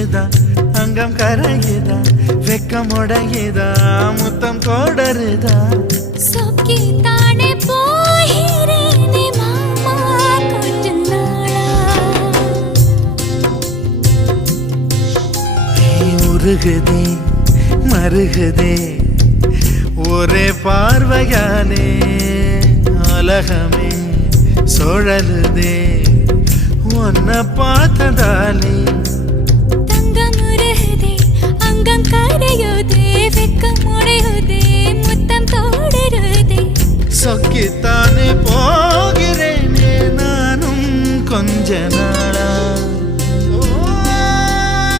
உருகுதா அங்கம் கரையுதா வெக்கம் உடையுதா முத்தம் கோடருதா சொக்கி தானே போகிறேனே மாமா கொஞ்ச நாளா உருகுதே மருகுதே ஒரே பார்வையானே உலகமே சுழலுதே உன்னை பார்த்ததாலே